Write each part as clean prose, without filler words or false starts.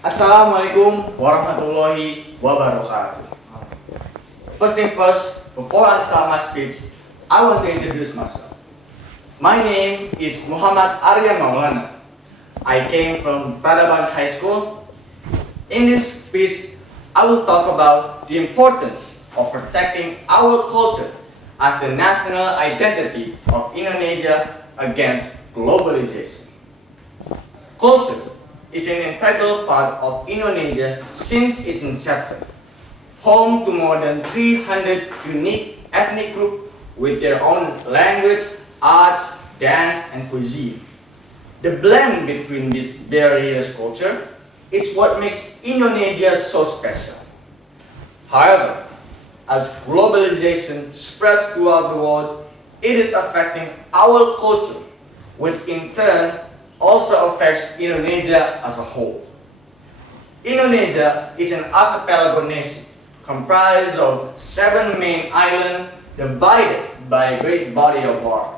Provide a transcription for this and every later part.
Assalamualaikum warahmatullahi wabarakatuh. First thing first, before I start my speech, I want to introduce myself. My name is Muhammad Arya Maulana. I came from Peradaban High School. In this speech, I will talk about the importance of protecting our culture as the national identity of Indonesia against globalization. Culture is an integral part of Indonesia since its inception, home to more than 300 unique ethnic groups with their own language, arts, dance, and cuisine. The blend between these various cultures is what makes Indonesia so special. However, as globalization spreads throughout the world, it is affecting our culture, which in turn also affects Indonesia as a whole. Indonesia is an archipelago nation comprised of 7 main islands divided by a great body of water.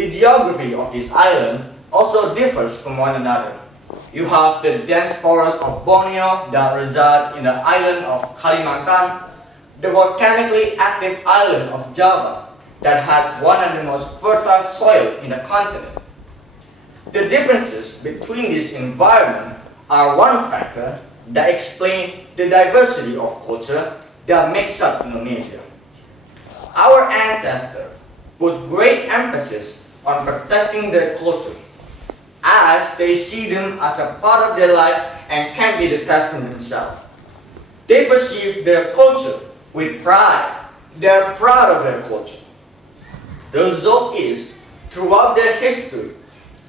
The geography of these islands also differs from one another. You have the dense forest of Borneo that reside in the island of Kalimantan, the volcanically active island of Java that has one of the most fertile soil in the continent. The differences between these environments are one factor that explain the diversity of culture that makes up Indonesia. Our ancestors put great emphasis on protecting their culture, as they see them as a part of their life and can't be detached from themselves. They perceive their culture with pride. They are proud of their culture. The result is, throughout their history,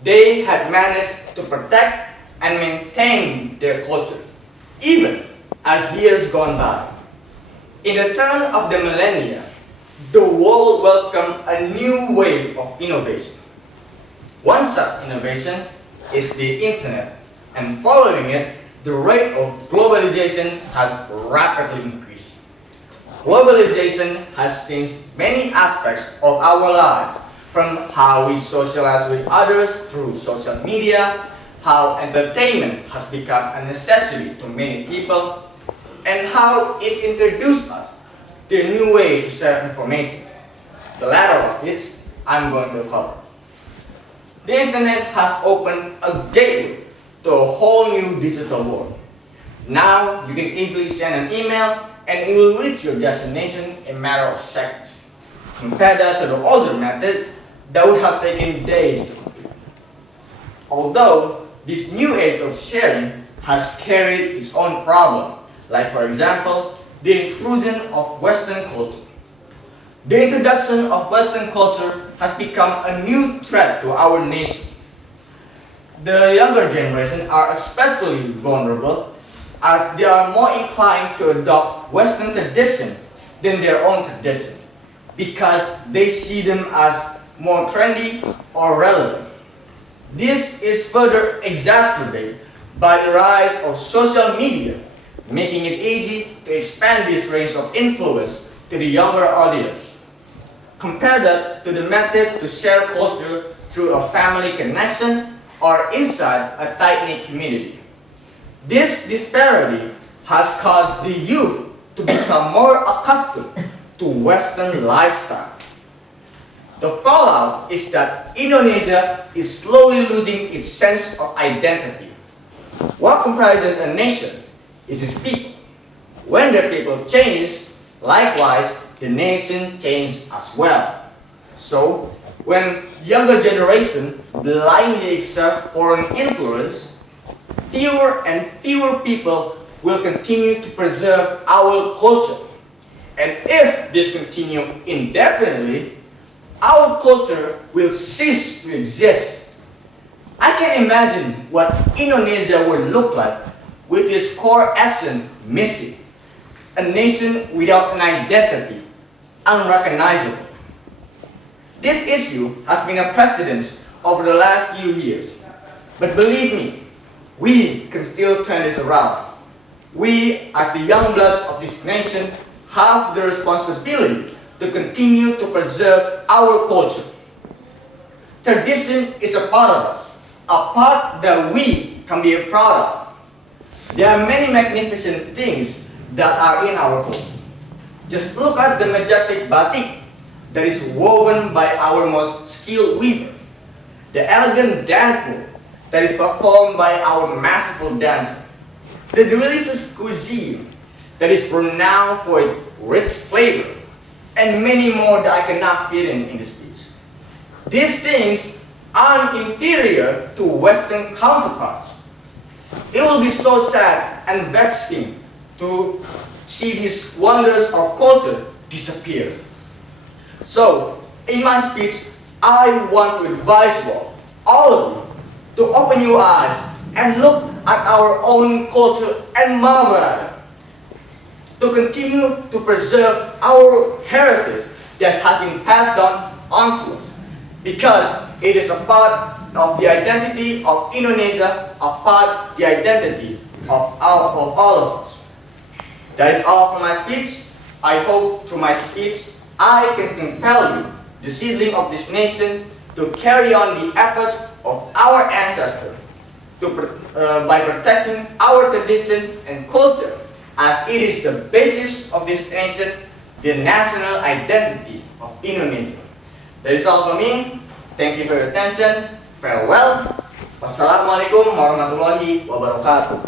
they had managed to protect and maintain their culture, even as years gone by. In the turn of the millennia, the world welcomed a new wave of innovation. One such innovation is the internet, and following it, the rate of globalization has rapidly increased. Globalization has changed many aspects of our lives, from how we socialize with others through social media, how entertainment has become a necessity to many people, and how it introduced us to a new way to share information. The latter of which I'm going to cover. The internet has opened a gateway to a whole new digital world. Now you can easily send an email and it will reach your destination in a matter of seconds. Compare that to the older method that would have taken days to complete. Although this new age of sharing has carried its own problem, like for example, the intrusion of Western culture. The introduction of Western culture has become a new threat to our nation. The younger generation are especially vulnerable as they are more inclined to adopt Western tradition than their own tradition because they see them as more trendy or relevant. This is further exacerbated by the rise of social media, making it easy to expand this range of influence to the younger audience. Compare that to the method to share culture through a family connection or inside a tight-knit community. This disparity has caused the youth to become more accustomed to Western lifestyle. The fallout is that Indonesia is slowly losing its sense of identity. What comprises a nation is its people. When the people change, likewise, the nation changes as well. So, when younger generation blindly accept foreign influence, fewer and fewer people will continue to preserve our culture. And if this continues indefinitely, our culture will cease to exist. I can imagine what Indonesia would look like with its core essence missing. A nation without an identity, unrecognizable. This issue has been a precedent over the last few years. But believe me, we can still turn this around. We, as the young bloods of this nation, have the responsibility to continue to preserve our culture. Tradition is a part of us, a part that we can be proud of. There are many magnificent things that are in our culture. Just look at the majestic batik that is woven by our most skilled weaver, the elegant dance move that is performed by our masterful dancer, the delicious cuisine that is renowned for its rich flavor, and many more that I cannot fit in the speech. These things aren't inferior to Western counterparts. It will be so sad and vexing to see these wonders of culture disappear. So, in my speech, I want to advise you all of you, to open your eyes and look at our own culture and marvel at it. To continue to preserve our heritage that has been passed on to us, because it is a part of the identity of Indonesia, a part of the identity of all of us. That is all for my speech. I hope through my speech I can compel you, the seedling of this nation, to carry on the efforts of our ancestors by protecting our tradition and culture, as it is the basis of this nation, the national identity of Indonesia. That is all for me. Thank you for your attention. Farewell. Wassalamualaikum warahmatullahi wabarakatuh.